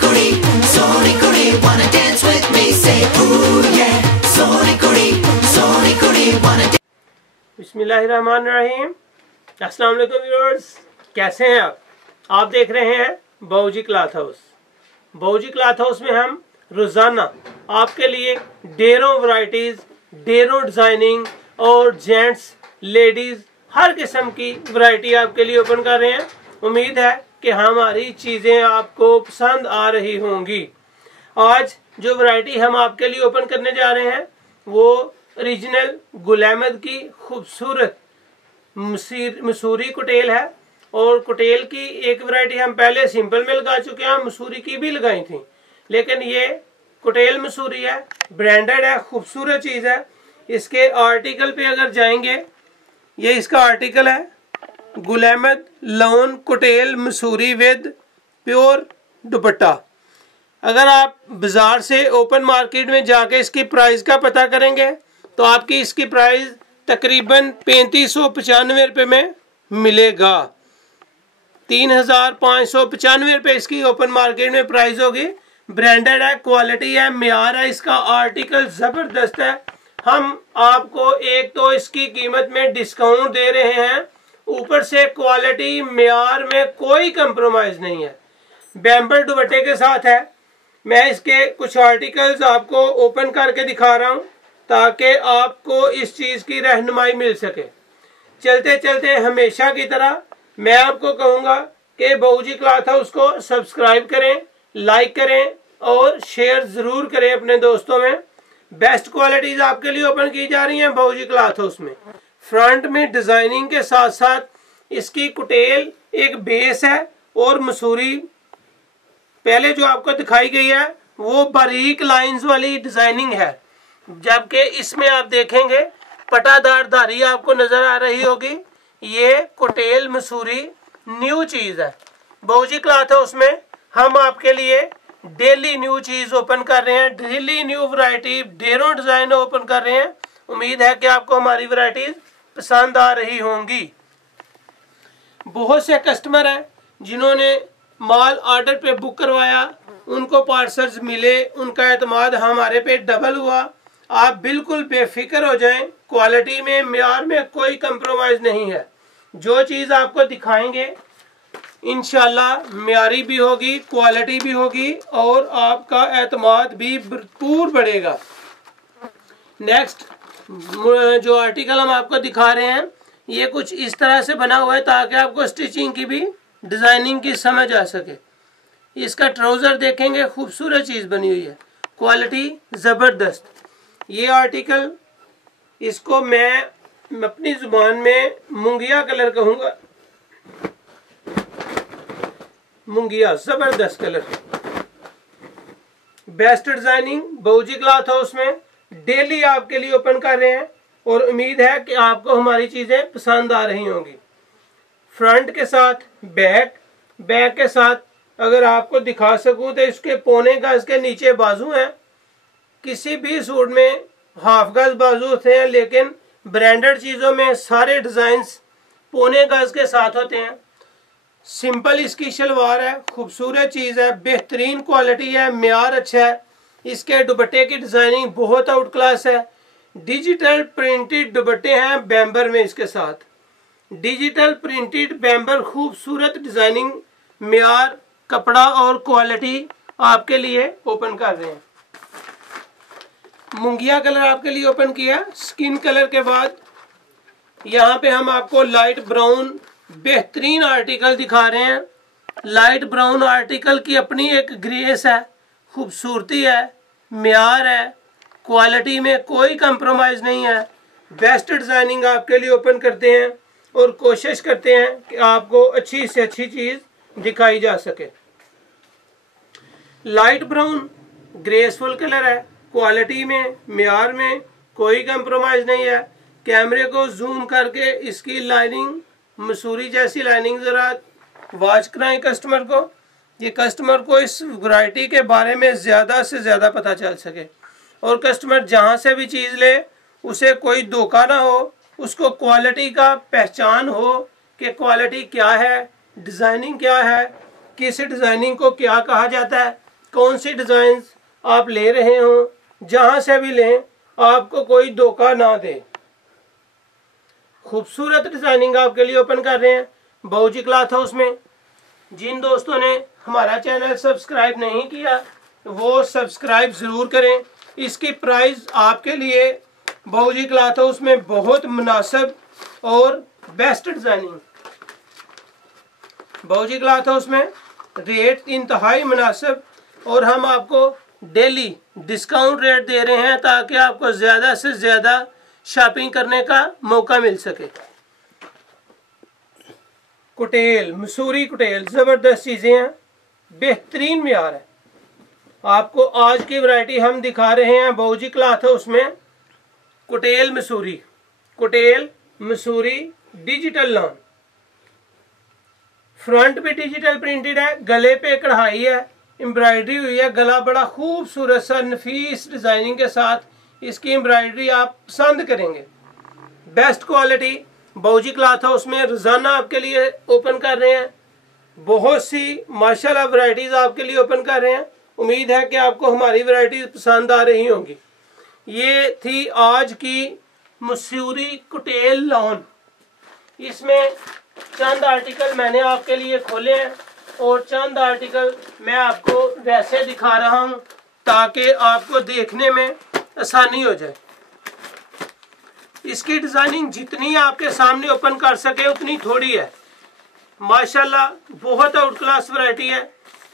kudi, wanna dance with me? Say ooh yeah. Soni kudi, wanna dance. बिस्मिल्लाहिर्रहमानिर्रहीम। अस्सलाम वालेकुम viewers, कैसे हैं आप देख रहे हैं बाऊजी क्लॉथ हाउस। बाऊजी क्लॉथ हाउस में हम रोज़ाना आपके लिए ढेरों वैरायटीज़, ढेरों डिज़ाइनिंग और जेंट्स लेडीज़ हर किस्म की वैरायटी आपके लिए ओपन कर रहे हैं। उम्मीद है कि हमारी चीज़ें आपको पसंद आ रही होंगी। आज जो वैरायटी हम आपके लिए ओपन करने जा रहे हैं वो ओरिजिनल गुल अहमद की खूबसूरत मसूरी कुटेल है। और कुटेल की एक वैरायटी हम पहले सिंपल में लगा चुके हैं, मसूरी की भी लगाई थी, लेकिन ये कुटेल मसूरी है, ब्रांडेड है, खूबसूरत चीज़ है। इसके आर्टिकल पे अगर जाएंगे, ये इसका आर्टिकल है, गुल अहमद लोन कुटेल मसूरी विद प्योर दुपट्टा। अगर आप बाजार से ओपन मार्केट में जाके इसकी प्राइस का पता करेंगे तो आपकी इसकी प्राइस तकरीबन 3595 रुपये में मिलेगा। 3595 रुपये इसकी ओपन मार्केट में प्राइस होगी। ब्रांडेड है, क्वालिटी है, म्यार है, इसका आर्टिकल ज़बरदस्त है। हम आपको एक तो इसकी कीमत में डिस्काउंट दे रहे हैं, ऊपर से क्वालिटी म्यार में कोई कंप्रोमाइज़ नहीं है। बैम्बर दुपट्टे के साथ है। मैं इसके कुछ आर्टिकल्स आपको ओपन करके दिखा रहा हूँ ताकि आपको इस चीज़ की रहनुमाई मिल सके। चलते चलते हमेशा की तरह मैं आपको कहूँगा कि बाऊजी क्लॉथ हाउस को सब्सक्राइब करें, लाइक करें और शेयर ज़रूर करें अपने दोस्तों में। बेस्ट क्वालिटीज़ आपके लिए ओपन की जा रही हैं बाऊजी क्लॉथ हाउस में। फ्रंट में डिज़ाइनिंग के साथ साथ इसकी कुटेल एक बेस है और मसूरी पहले जो आपको दिखाई गई है वो बारीक लाइंस वाली डिजाइनिंग है, जबकि इसमें आप देखेंगे पटादार धारी आपको नजर आ रही होगी। ये कुटेल मसूरी न्यू चीज है। बाऊजी क्लॉथ हाउस में हम आपके लिए डेली न्यू चीज ओपन कर रहे हैं, डेली न्यू वैरायटी, ढेरों डिजाइन ओपन कर रहे हैं। उम्मीद है कि आपको हमारी वैरायटीज पसंद आ रही होंगी। बहुत से कस्टमर हैं जिन्होंने माल ऑर्डर पे बुक करवाया, उनको पार्सल्स मिले, उनका एतमाद हमारे पे डबल हुआ। आप बिल्कुल बेफिक्र हो जाएं, क्वालिटी में, म्यार में कोई कंप्रोमाइज़ नहीं है। जो चीज़ आपको दिखाएंगे इंशाल्लाह म्यारी भी होगी, क्वालिटी भी होगी और आपका एतमाद भी भरपूर बढ़ेगा। नेक्स्ट जो आर्टिकल हम आपको दिखा रहे हैं ये कुछ इस तरह से बना हुआ है ताकि आपको स्टिचिंग की भी, डिज़ाइनिंग की समझ आ सके। इसका ट्राउज़र देखेंगे, खूबसूरत चीज़ बनी हुई है, क्वालिटी ज़बरदस्त। ये आर्टिकल, इसको मैं अपनी ज़ुबान में मुंगिया कलर कहूँगा, मुंगिया, ज़बरदस्त colour. Best designing Bauji cloth house में डेली आपके लिए ओपन कर रहे हैं और उम्मीद है कि आपको हमारी चीज़ें पसंद आ रही होंगी। फ्रंट के साथ बैक, बैक के साथ अगर आपको दिखा सकूं तो इसके पौने गज के नीचे बाजू हैं। किसी भी सूट में हाफ गज बाजू होते हैं, लेकिन ब्रांडेड चीज़ों में सारे डिज़ाइंस पौने गज के साथ होते हैं। सिंपल इसकी शलवार है, खूबसूरत चीज़ है, बेहतरीन क्वालिटी है, म्यार अच्छा है। इसके दुपट्टे की डिज़ाइनिंग बहुत आउट क्लास है। डिजिटल प्रिंटेड दुपट्टे हैं बैम्बर में, इसके साथ डिजिटल प्रिंटेड बैम्बर, खूबसूरत डिजाइनिंग, म्यार, कपड़ा और क्वालिटी आपके लिए ओपन कर रहे हैं। मुंगिया कलर आपके लिए ओपन किया। स्किन कलर के बाद यहाँ पे हम आपको लाइट ब्राउन बेहतरीन आर्टिकल दिखा रहे हैं। लाइट ब्राउन आर्टिकल की अपनी एक ग्रेस है, खूबसूरती है, म्यार है, क्वालिटी में कोई कंप्रोमाइज़ नहीं है। बेस्ट डिज़ाइनिंग आपके लिए ओपन करते हैं और कोशिश करते हैं कि आपको अच्छी से अच्छी चीज़ दिखाई जा सके। लाइट ब्राउन ग्रेसफुल कलर है, क्वालिटी में, म्यार में कोई कंप्रोमाइज़ नहीं है। कैमरे को जूम करके इसकी लाइनिंग, मसूरी जैसी लाइनिंग ज़रा वॉच कराएं कस्टमर को, ये कस्टमर को इस वैरायटी के बारे में ज़्यादा से ज़्यादा पता चल सके और कस्टमर जहाँ से भी चीज़ ले उसे कोई धोखा ना हो, उसको क्वालिटी का पहचान हो कि क्वालिटी क्या है, डिज़ाइनिंग क्या है, किस डिज़ाइनिंग को क्या कहा जाता है। कौन सी डिज़ाइन आप ले रहे हो, जहां से भी लें आपको कोई धोखा ना दे। खूबसूरत डिजाइनिंग आपके लिए ओपन कर रहे हैं बाबूजी क्लॉथ हाउस में। जिन दोस्तों ने हमारा चैनल सब्सक्राइब नहीं किया वो सब्सक्राइब ज़रूर करें। इसकी प्राइस आपके लिए बाबूजी क्लॉथ हाउस में बहुत मुनासिब और बेस्ट डिज़ाइनिंग। बाबूजी क्लॉथ हाउस में रेट इंतहाई मुनासिब और हम आपको डेली डिस्काउंट रेट दे रहे हैं ताकि आपको ज़्यादा से ज़्यादा शॉपिंग करने का मौका मिल सके। कुटेल, मसूरी कुटेल, ज़बरदस्त चीज़ें हैं, बेहतरीन म्यार है। आपको आज की वैरायटी हम दिखा रहे हैं बाबूजी क्लॉथ हाउस में। कुटेल मसूरी डिजिटल लॉन, फ्रंट पे डिजिटल प्रिंटेड है, गले पे कढ़ाई है, एम्ब्रॉयडरी हुई है, गला बड़ा खूबसूरत सा नफीस डिजाइनिंग के साथ इसकी एम्ब्रॉयडरी आप पसंद करेंगे। बेस्ट क्वालिटी बाबूजी क्लॉथ हाउस में रोजाना आपके लिए ओपन कर रहे हैं। बहुत सी माशाल्लाह वैरायटीज आपके लिए ओपन कर रहे हैं। उम्मीद है कि आपको हमारी वैरायटी पसंद आ रही होंगी। ये थी आज की मसूरी कुटेल लॉन। इसमें चंद आर्टिकल मैंने आपके लिए खोले हैं और चंद आर्टिकल मैं आपको वैसे दिखा रहा हूं ताकि आपको देखने में आसानी हो जाए। इसकी डिजाइनिंग जितनी आपके सामने ओपन कर सके उतनी थोड़ी है। माशाल्लाह बहुत आउट क्लास वैरायटी है।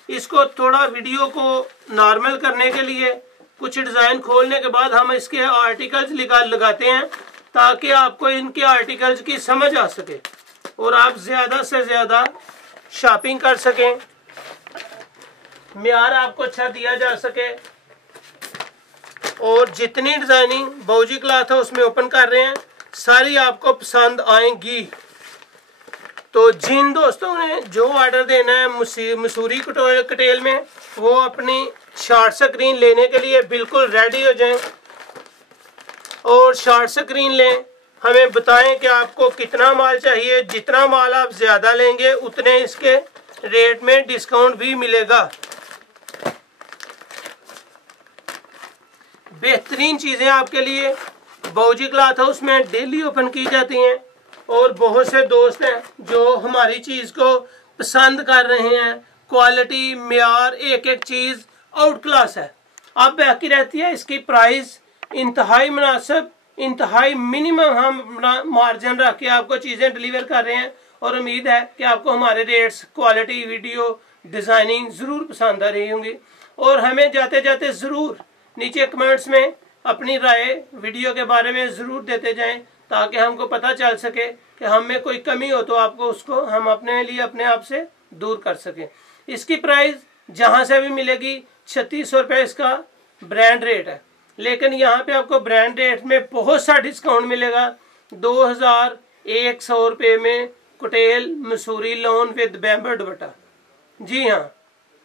इसको थोड़ा वीडियो को नॉर्मल करने के लिए कुछ डिज़ाइन खोलने के बाद हम इसके आर्टिकल्स लगाते हैं ताकि आपको इनके आर्टिकल्स की समझ आ सके और आप ज़्यादा से ज़्यादा शॉपिंग कर सकें, म्यार आपको अच्छा दिया जा सके। और जितनी डिज़ाइनिंग बाबूजी क्लॉथ हाउस में ओपन कर रहे हैं सारी आपको पसंद आएंगी। तो जिन दोस्तों ने जो ऑर्डर देना है मसूरी कुटेल में वो अपनी शॉर्ट स्क्रीन लेने के लिए बिल्कुल रेडी हो जाएं और शॉर्ट स्क्रीन लें। हमें बताएं कि आपको कितना माल चाहिए। जितना माल आप ज़्यादा लेंगे उतने इसके रेट में डिस्काउंट भी मिलेगा। बेहतरीन चीज़ें आपके लिए बाबूजी क्लॉथ हाउस में डेली ओपन की जाती हैं और बहुत से दोस्त हैं जो हमारी चीज़ को पसंद कर रहे हैं। क्वालिटी, म्यार, एक एक चीज़ आउट क्लास है। अब बाकी रहती है इसकी प्राइस इंतहाई मुनासिब, इंतहाई मिनिमम हम मार्जिन रख के आपको चीज़ें डिलीवर कर रहे हैं और उम्मीद है कि आपको हमारे रेट्स, क्वालिटी, वीडियो, डिज़ाइनिंग ज़रूर पसंद आ रही होंगी। और हमें जाते जाते ज़रूर नीचे कमेंट्स में अपनी राय वीडियो के बारे में ज़रूर देते जाएं ताकि हमको पता चल सके कि हम में कोई कमी हो तो आपको उसको हम अपने लिए अपने आप से दूर कर सकें। इसकी प्राइस जहां से भी मिलेगी 3600 रुपये इसका ब्रांड रेट है, लेकिन यहाँ पे आपको ब्रांड रेट में बहुत सा डिस्काउंट मिलेगा। 2100 रुपये में कुटेल मसूरी लॉन विद बैम्बो दुपट्टा। जी हाँ,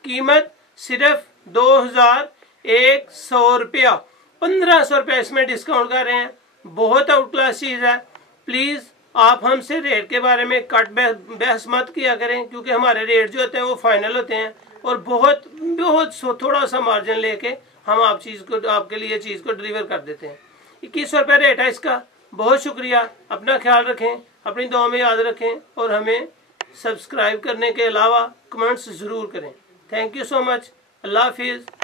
कीमत सिर्फ 2100 रुपया, 1500 रुपये इसमें डिस्काउंट कर रहे हैं। बहुत आउट क्लास चीज़ है। प्लीज़ आप हमसे रेट के बारे में कट बहस मत किया करें क्योंकि हमारे रेट जो होते हैं वो फाइनल होते हैं और बहुत थोड़ा सा मार्जिन लेके हम आपके लिए चीज़ को डिलीवर कर देते हैं। 2100 रुपये रेट है इसका। बहुत शुक्रिया। अपना ख्याल रखें, अपनी दुआ में याद रखें और हमें सब्सक्राइब करने के अलावा कमेंट्स ज़रूर करें। Thank you so much. अल्लाह हाफिज़।